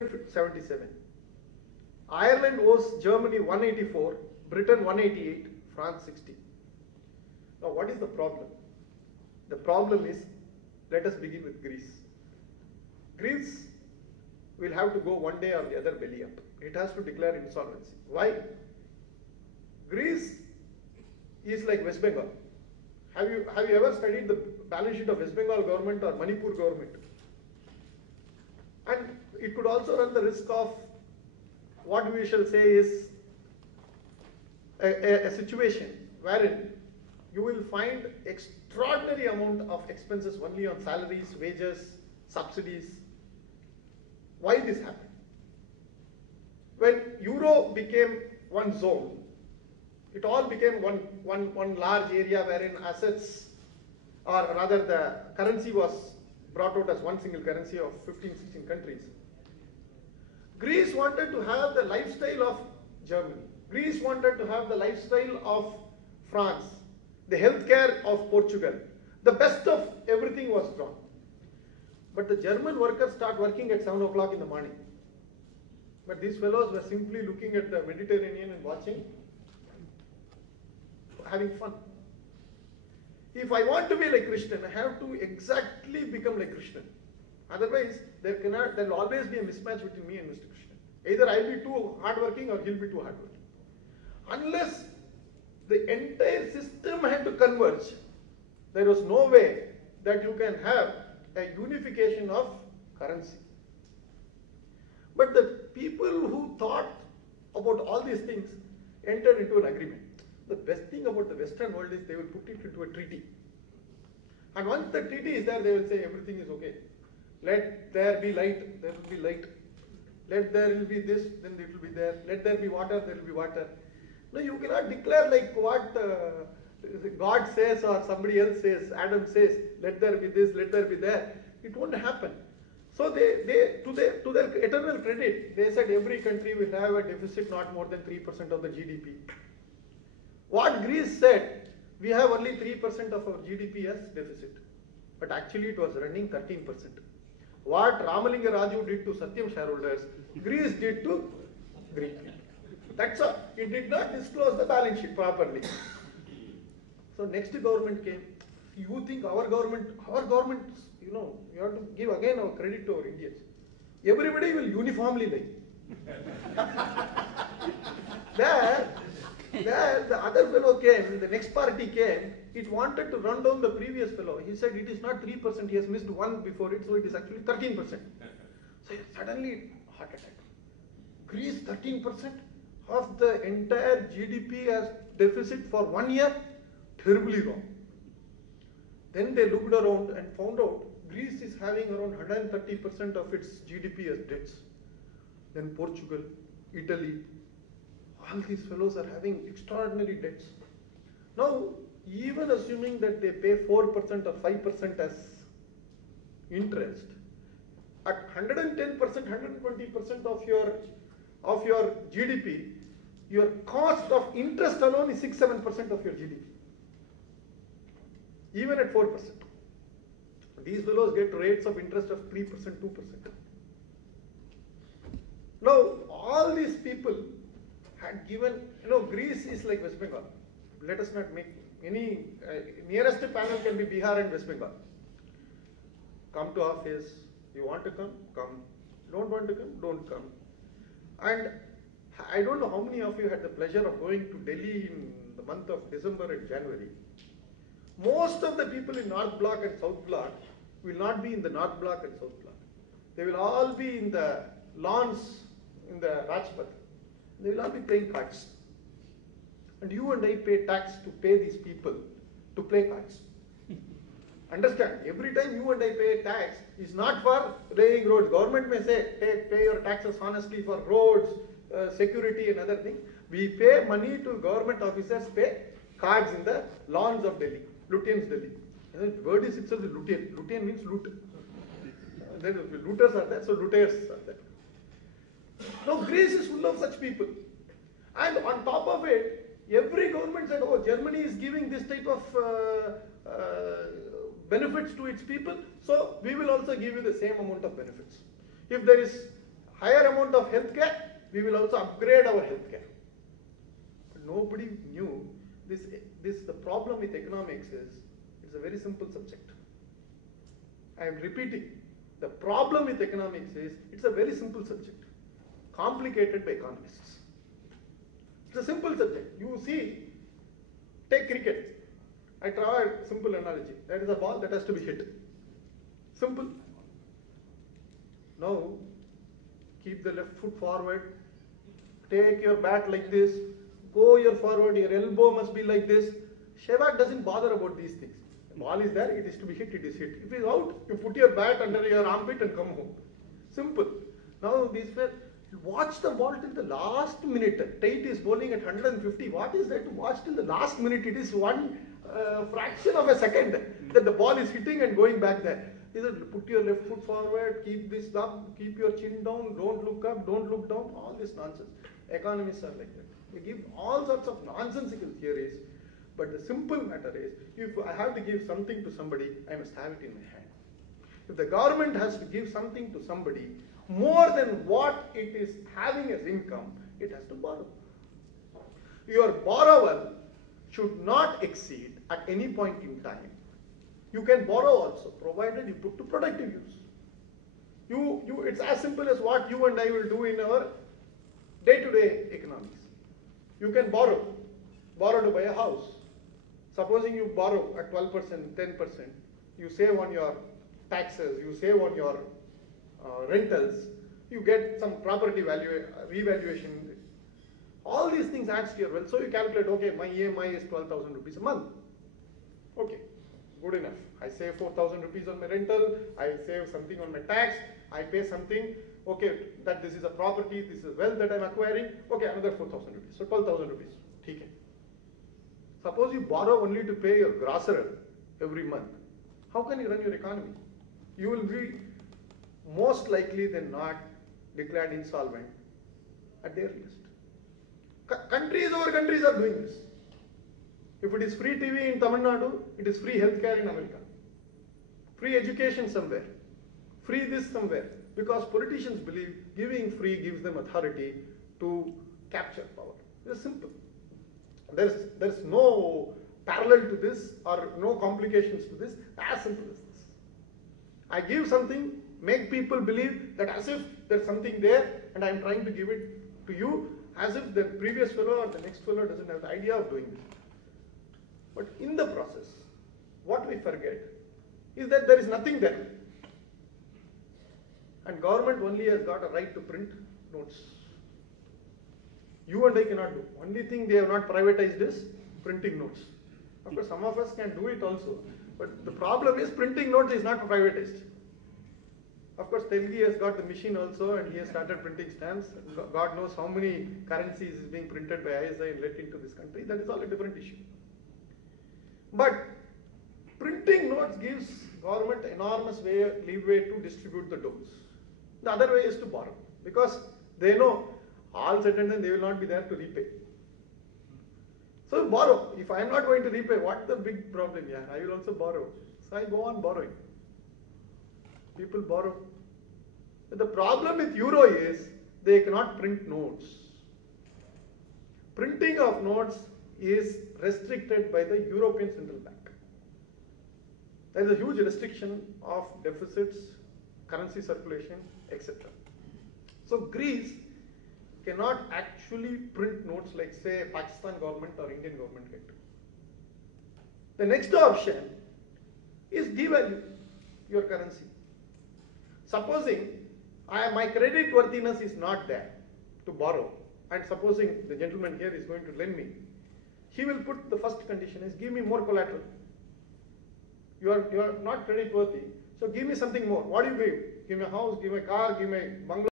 77. Ireland owes Germany 184, Britain 188, France 60. Now what is the problem? The problem is, let us begin with Greece. Greece will have to go one day or the other belly up. It has to declare insolvency. Why? Greece is like West Bengal. Have you ever studied the balance sheet of West Bengal government or Manipur government? And it could also run the risk of what we shall say is a situation wherein you will find extraordinary amount of expenses only on salaries, wages, subsidies. Why this happened? When euro became one zone, it all became one large area wherein assets, or rather the currency was brought out as one single currency of 15, 16 countries. Greece wanted to have the lifestyle of Germany. Greece wanted to have the lifestyle of France, the healthcare of Portugal. The best of everything was drawn. But the German workers start working at 7 o'clock in the morning. But these fellows were simply looking at the Mediterranean and watching, having fun. If I want to be like Christian, I have to exactly become like Christian. Otherwise, there will always be a mismatch between me and Mr. Krishna. Either I will be too hardworking or he'll be too hardworking. Unless the entire system had to converge, there was no way that you can have a unification of currency. But the people who thought about all these things entered into an agreement. The best thing about the Western world is they will put it into a treaty. And once the treaty is there, they will say everything is okay. Let there be light, there will be light. Let there will be this, then it will be there. Let there be water, there will be water. No, you cannot declare like what God says or somebody else says, Adam says, let there be this, let there be that. It won't happen. So they to their eternal credit, they said every country will have a deficit not more than 3% of the GDP. What Greece said, we have only 3% of our GDP as deficit. But actually it was running 13%. What Ramalinga Raju did to Satyam shareholders, Greece did to Greek people. That's all. It did not disclose the balance sheet properly. So next government came. You think our government, you know, you have to give again our credit to our Indians. Everybody will uniformly lie. There the other fellow came, the next party came, it wanted to run down the previous fellow. He said it is not 3%, he has missed one before it, so it is actually 13%. So suddenly, heart attack. Greece 13% of the entire GDP as deficit for 1 year? Terribly wrong. Then they looked around and found out Greece is having around 130% of its GDP as debts. Then Portugal, Italy, all these fellows are having extraordinary debts. Now, even assuming that they pay 4% or 5% as interest, at 110%, 120% of your GDP, your cost of interest alone is 6-7% of your GDP. Even at 4%. These fellows get rates of interest of 3%, 2%. Now, all these people had given, Greece is like West Bengal. Let us not make any, nearest panel can be Bihar and West Bengal. Come to office, you want to come, come. Don't want to come, don't come. And I don't know how many of you had the pleasure of going to Delhi in the month of December and January. Most of the people in North Block and South Block will not be in the North Block and South Block. They will all be in the lawns in the Rajpath. They will all be playing cards. And you and I pay tax to pay these people to play cards. Understand, every time you and I pay tax is not for laying roads. Government may say, pay your taxes honestly for roads, security and other things. We pay money to government officers, pay cards in the lawns of Delhi, Lutyens Delhi. The word is itself Lutyen. Lutyen means loot. Then looters are there, so looters are there. Now Greece is full of such people. And on top of it, every government said, oh, Germany is giving this type of benefits to its people, so we will also give you the same amount of benefits. If there is higher amount of healthcare, we will also upgrade our healthcare. But nobody knew this. The problem with economics is it's a very simple subject. I am repeating. The problem with economics is it's a very simple subject, complicated by economists. It's a simple subject. You see, take cricket. I draw a simple analogy. There is a ball that has to be hit. Simple. Now, keep the left foot forward. Take your bat like this. Go your forward. Your elbow must be like this. Shevak doesn't bother about these things. The ball is there. It is to be hit. It is hit. If it is out, you put your bat under your armpit and come home. Simple. Now, these were. Watch the ball till the last minute. Tate is bowling at 150. What is there to watch till the last minute? It is one fraction of a second that the ball is hitting and going back there. Put your left foot forward, keep this up, keep your chin down, don't look up, don't look down, all this nonsense. Economists are like that. They give all sorts of nonsensical theories, but the simple matter is, if I have to give something to somebody, I must have it in my hand. If the government has to give something to somebody, more than what it is having as income, it has to borrow. Your borrower should not exceed at any point in time. You can borrow also, provided you put to productive use. It's as simple as what you and I will do in our day-to-day economics. You can borrow to buy a house. Supposing you borrow at 12%, 10%, you save on your taxes, you save on your rentals, you get some property value, revaluation. All these things adds to your wealth. So you calculate, okay, my EMI is 12,000 rupees a month. Okay, good enough. I save 4,000 rupees on my rental, I save something on my tax, I pay something, okay, that this is a property, this is wealth that I'm acquiring, okay, another 4,000 rupees, so 12,000 rupees. Okay. Suppose you borrow only to pay your grocery every month. How can you run your economy? You will be most likely than not declared insolvent at the earliest. Countries over countries are doing this. If it is free TV in Tamil Nadu, it is free healthcare in America. Free education somewhere. Free this somewhere. Because politicians believe giving free gives them authority to capture power. It's simple. There's no parallel to this or no complications to this. As simple as this. I give something, make people believe that as if there's something there and I'm trying to give it to you, as if the previous fellow or the next fellow doesn't have the idea of doing this. But in the process, what we forget is that there is nothing there. And government only has got a right to print notes. You and I cannot do. Only thing they have not privatized is printing notes. Of course, some of us can do it also. But the problem is printing notes is not privatized. Of course, Telgi has got the machine also and he has started printing stamps. God knows how many currencies is being printed by ISI and let into this country. That is all a different issue. But printing notes gives government enormous leeway to distribute the dose. The other way is to borrow, because they know all said and done they will not be there to repay. So borrow. If I am not going to repay, what's the big problem here? I will also borrow. So I go on borrowing. People borrow. But the problem with euro is they cannot print notes. Printing of notes is restricted by the European Central Bank. There is a huge restriction of deficits, currency circulation, etc. So Greece cannot actually print notes like, say, Pakistan government or Indian government can do. The next option is devalue your currency. Supposing my credit worthiness is not there to borrow, and supposing the gentleman here is going to lend me, he will put the first condition is give me more collateral. You are not credit worthy, so give me something more. What do you give? Give me a house, give me a car, give me a bungalow.